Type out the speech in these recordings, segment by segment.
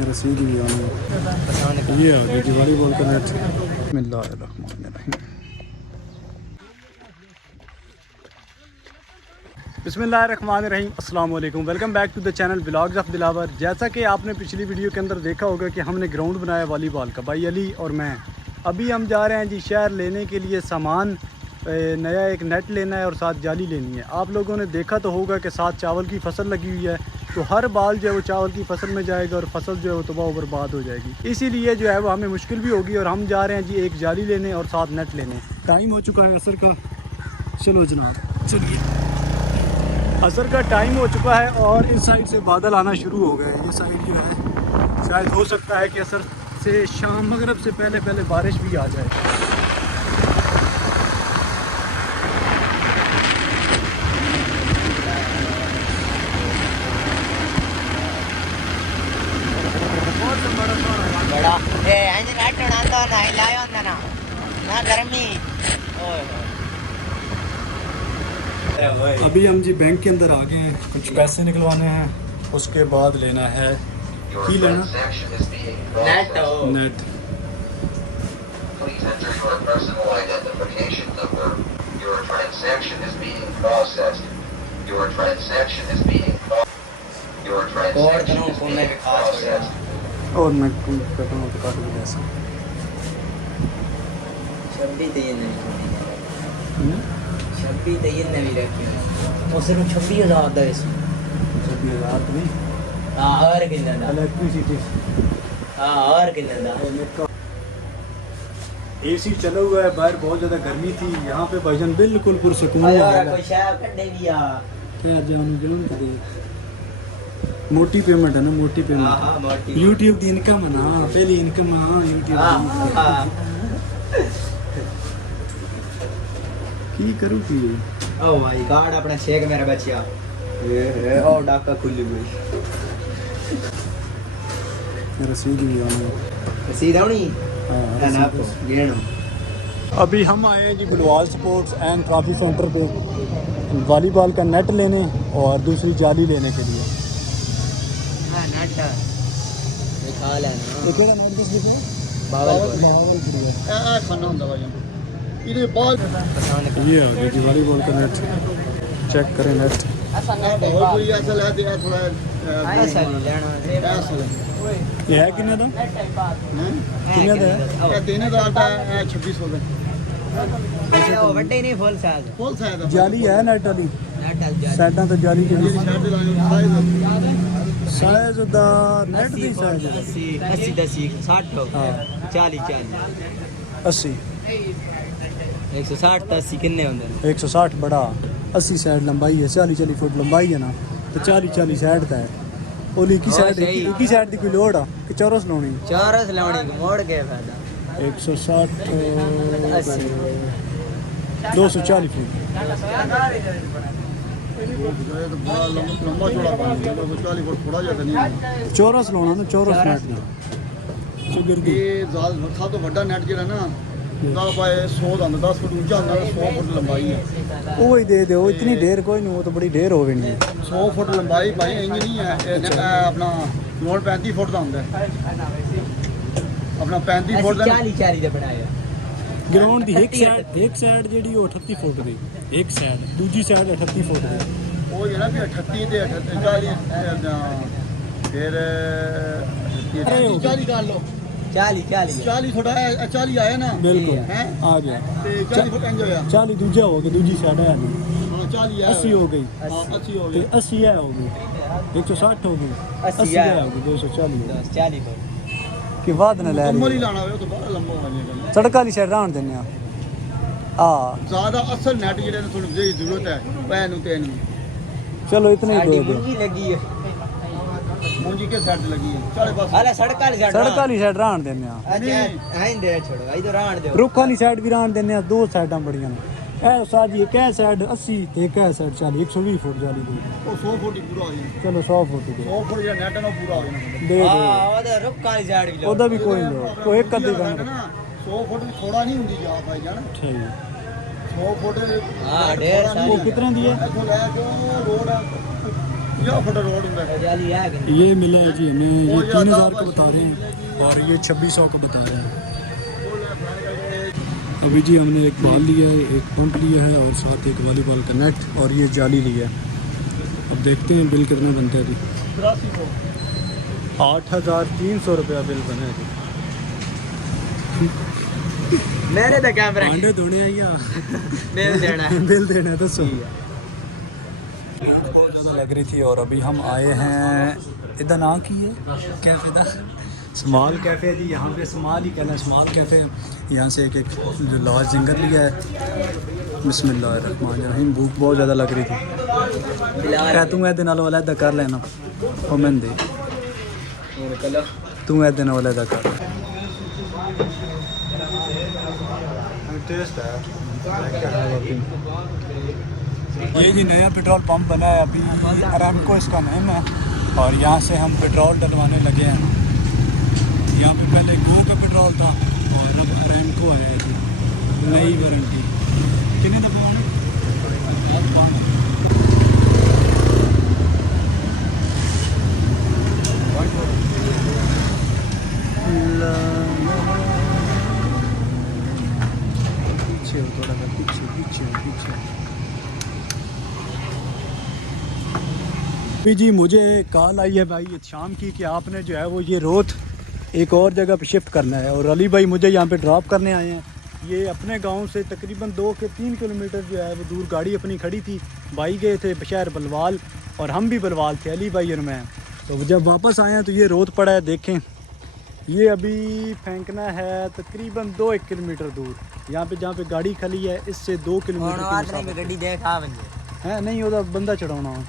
रसीद भी आना ये आ गई दिवाली बोल कर बिस्मिल्लाहिर्रहमानिर्रहीम। बिस्मिल्लाहिर्रहमानिर्रहीम। अस्सलाम वालेकुम, welcome back to the channel vlogs of Dilawar. जैसा कि आपने पिछली वीडियो के अंदर देखा होगा कि हमने ग्राउंड बनाया वॉलीबॉल का, भाई अली और मैं। अभी हम जा रहे हैं जी शहर लेने के लिए सामान, नया एक नेट लेना है और साथ जाली लेनी है। आप लोगों ने देखा तो होगा कि साथ चावल की फसल लगी हुई है, तो हर बाल जो है वो चावल की फसल में जाएगा और फसल जो है वो तबाह बर्बाद हो जाएगी। इसीलिए जो है वो हमें मुश्किल भी होगी और हम जा रहे हैं जी एक जाली लेने और साथ नेट लेने। टाइम हो चुका है असर का। चलो जनाब चलिए, असर का टाइम हो चुका है और इस साइड से बादल आना शुरू हो गए। ये साइड जो है शायद हो सकता है कि असर से शाम मगरब से पहले बारिश भी आ जाए। अभी हम जी बैंक के अंदर आ गए हैं, कुछ पैसे निकलवाने हैं, उसके बाद लेना है की लेना नेट। और मैं कहता हूँ तो काट भी ऐसा छब्बी नवी रखी और सिर्फ 26,000 का 26,000 तो नहीं और कितना इलेक्ट्रिसिटी और कितना एसी चला हुआ है, बाहर बहुत ज़्यादा गर्मी थी। यहाँ पे भाईजान बिल्कुल पुरसकून है। क्या जानू दे मोटी पेमेंट है ना, मोटी पेमेंट यूट्यूब की इनकम है ना, पहली इनकम। हाँ यूट्यूब की करूँ की ओ भाई कार्ड अपना शेक मेरा बच्चा ये ओ डाका खुली हुई रसीद भी आना, रसीद आनी हाँ ना आपको गेनो। अभी हम आए हैं जी बुलवाल स्पोर्ट्स एंड ट्रॉफी सेंटर पे वॉलीबॉल का नेट लेने और दूसरी जाली लेने के लिए। हां नेट दिखा लेना ये केड़ा नेट किस लिए बावलपुर है खाना ਹੁੰਦਾ भाई इधर बॉल ये आ गई जी वॉलीबॉल का नेट। चेक करें नेट ऐसा नेट बहुत ही ऐसा ले दिया थोड़ा ऐसा लेना ये है कितने ਦਾ कितने ਦਾ है 3000 ਦਾ 2600 ਦਾ ਉਹ ਵੱਡੇ ਨਹੀਂ ਫੁੱਲ ਸਾਈਜ਼ जाली है नेट वाली नेट साइडां तो जाली ਜਿਹੜੀ ਸਾਈਡ ਤੇ ਲਾਉਣੀ साइज दा नेट दी साइज 80 60 हां 40 80 160 80 कितने होंगे 160 बड़ा 80 साइड लंबाई है, 40 फुट लंबाई है ना, तो 40 साइड का है। ओली की साइड एक ही साइड दी कोई लोड आ कि चौरस लाउनी मोड़ के फायदा 160 80 240 फुट चौरस लाउना ना, चौरस नेट दी सब तो बड़ा नेट जो ना 100 ਦਾ 10 ਫੁੱਟ ਉੱਚਾ ਹੁੰਦਾ, 100 ਫੁੱਟ ਲੰਬਾਈ ਹੈ। ਉਹ ਹੀ ਦੇ ਦਿਓ, ਇਤਨੀ ਢੇਰ ਕੋਈ ਨਹੀਂ, ਉਹ ਤਾਂ ਬੜੀ ਢੇਰ ਹੋਵੇ ਨਹੀਂ। 100 ਫੁੱਟ ਲੰਬਾਈ ਭਾਈ ਇੰਜ ਨਹੀਂ ਹੈ, ਇਹ ਆਪਣਾ ਮੋੜ 35 ਫੁੱਟ ਦਾ ਹੁੰਦਾ ਹੈ, ਆਪਣਾ 35 ਫੁੱਟ ਦਾ 40 ਦਾ ਬਣਾਇਆ ਗਰਾਊਂਡ ਦੀ ਇੱਕ ਸਾਈਡ ਜਿਹੜੀ ਉਹ 38 ਫੁੱਟ ਦੀ, ਇੱਕ ਸਾਈਡ, ਦੂਜੀ ਸਾਈਡ 38 ਫੁੱਟ ਦੀ। ਉਹ ਜਿਹੜਾ ਵੀ 38 ਤੇ 40 ਫਿਰ 40 ਕਰ ਲਓ 40 ਥੋੜਾ 40 ਆਇਆ ਨਾ ਬਿਲਕੁਲ ਹੈ ਆ ਗਿਆ ਤੇ 40 ਫੁੱਟ ਇੰਜ ਹੋਇਆ 40 ਦੂਜਾ ਹੋ ਗਿਆ, ਦੂਜੀ ਸਾਈਡ ਹੈ 40 ਹੈ 80 ਹੋ ਗਈ, 80 ਹੋ ਤੇ ਗਿਆ 80 ਹੈ ਹੋ ਗਈ, 160 ਹੋ ਗਈ, 80 ਹੈ ਹੋ ਗਈ, 240 40 ਕਿ ਬਾਅਦ ਨਾ ਲੈ ਮੁਕੰਮਲ ਹੀ ਲਾਣਾ ਹੋਵੇ ਉਹ ਤੋਂ ਬਾਅਦ ਲੰਮਾ ਹੋ ਜਾਏਗਾ। ਸੜਕ ਵਾਲੀ ਸਾਈਡ ਰਾਣ ਦਿੰਦੇ ਆ ਜ਼ਿਆਦਾ ਅਸਲ ਨੈਟ ਜਿਹੜੇ ਨੇ ਤੁਹਾਨੂੰ ਜਿਹੜੀ ਜ਼ਰੂਰਤ ਹੈ ਪੈਨ ਨੂੰ ਤੇ ਨਹੀਂ। ਚਲੋ ਇਤਨੇ ਹੀ ਦੋ मुंजी लगी है ਮੂੰਜੀ ਕੇ ਸਾਈਡ ਤੇ ਲੱਗੀ ਹੈ ਚਾਲੇ ਪਾਸੇ अरे सड़क ਵਾਲੀ ਸਾਈਡ ਰਾਣ ਦਿੰਦੇ ਆ। अच्छा दे छोड़ो इधर आण दो ਰੁੱਖਾਂ ਦੀ ਸਾਈਡ ਵੀ ਰਾਣ ਦਿੰਦੇ ਆ, ਦੋ ਸਾਈਡਾਂ ਬੜੀਆਂ ਨੇ। ਇਹ ਸਾਜੀ ਇੱਕ ਇਹ ਸਾਈਡ 80 ਤੇ ਇੱਕ ਇਹ ਸਾਈਡ 40, 120 ਫੁੱਟ ਜਾਲੀ ਦੀ। ਉਹ 100 ਫੁੱਟ ਹੀ ਪੂਰਾ ਹੋ ਜਾਣਾ। ਚਲੋ 100 ਫੁੱਟ ਦੇ 100 ਫੁੱਟ ਜਿਹੜਾ ਨੈਟ ਹੈ ਨਾ ਉਹ ਪੂਰਾ ਹੋ ਜਾਣਾ। ਦੇ हां ओदा रुक वाली साइड भी ਉਹਦਾ ਵੀ ਕੋਈ ਨਹੀਂ, ਕੋਈ ਇੱਕ ਅੱਧੀ ਗਾਣਾ। 100 ਫੁੱਟ ਵੀ ਥੋੜਾ ਨਹੀਂ ਹੁੰਦੀ ਜਾ ਭਾਈ ਜਾਨ। ਠੀਕ 100 ਫੁੱਟ हां ढेर सारी वो कितने दी है? ਇੱਥੋਂ ਲੈ ਕੇ ਰੋਡ 50 फुट रोड होंगे जाली है कि नहीं? ये मिला है जी हमें, ये वो 3000 का बता रहे हैं और ये 2600 का बता रहे हैं। अभी जी हमने एक बॉल लिया है, एक पंप लिया है और साथ एक वॉलीबॉल का नेट और ये जाली लिया है। अब देखते हैं बिल कितना बनता है जी। 8300 रुपया बिल बना है जी। मेरे तो कैमरा भांडे धोने आई या मेल देना है। बिल देना है तो सही है। बहुत ज़्यादा लग रही थी और अभी हम आए हैं इधर ना की है कैफ़े दा स्मॉल कैफ़े है जी। यहाँ पे स्मॉल ही कहना स्मॉल कैफ़े है। यहाँ से एक जो लावा जिंगर लिया है। बिस्मिल्लाहिर्रहमानिर्रहीम। भूख बहुत ज़्यादा लग रही थी। कह तू ऐ दिन वाला इदा कर लेना और मैं दे तू ऐ दिन वाला इदा कर ये जी नया पेट्रोल पंप बना है अभी, अरामको इसका नाम है और यहाँ से हम पेट्रोल डलवाने लगे हैं। यहाँ पे पहले गो का पेट्रोल था और अब अरामको आया है जी, नई वारंटी। कितने दफे आने पीछे थोड़ा सा पीछे पीछे पीछे। अभी जी मुझे कॉल आई है भाई शाम की कि आपने जो है वो ये रोड एक और जगह पे शिफ्ट करना है और अली भाई मुझे यहाँ पे ड्रॉप करने आए हैं। ये अपने गांव से तकरीबन 2 से 3 किलोमीटर जो है वो दूर गाड़ी अपनी खड़ी थी। भाई गए थे शहर बलवाल और हम भी बलवाल थे, अली भाई और मैं। तो जब वापस आए हैं तो ये रोड पड़ा है, देखें ये अभी फेंकना है तकरीबन 2-1 किलोमीटर दूर। यहाँ पे जहाँ पे गाड़ी खली है इससे 2 किलोमीटर की गड्डी देखा है नहीं होता बंदा चढ़ाना हो।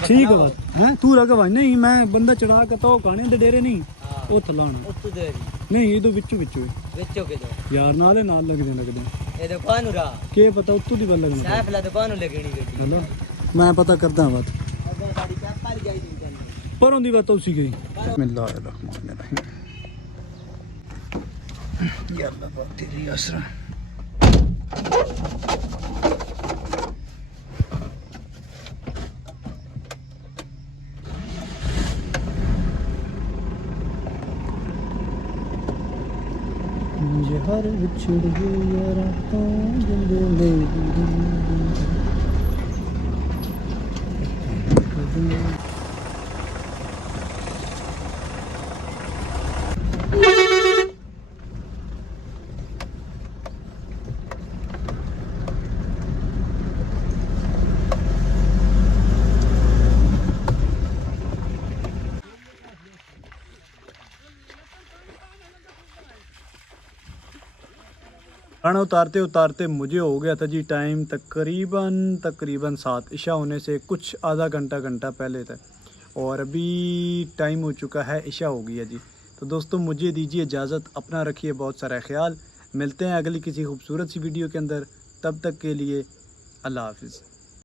ठीक है बस हैं तू लगा भाई नहीं मैं बंदा चढ़ा के तो गाने दे डेरे नहीं वो थलाना नहीं ये तो विचो विचो यार नाले नाल लगदे के पता उत्तू दी बल लगना हेलो मैं पता करदा बात पर होंदी बात उसी गई। बिस्मिल्लाहिर्रहमानिर्रहीम या अल्लाह बात तेरी असरा। मुझे हर बिछड़ गया रातों जिंदे खाना उतारते उतारते मुझे हो गया था जी टाइम तकरीबन 7 इशा होने से कुछ आधा घंटा पहले था और अभी टाइम हो चुका है इशा हो गई है जी। तो दोस्तों मुझे दीजिए इजाज़त, अपना रखिए बहुत सारा ख्याल। मिलते हैं अगली किसी खूबसूरत सी वीडियो के अंदर, तब तक के लिए अल्लाह हाफिज़।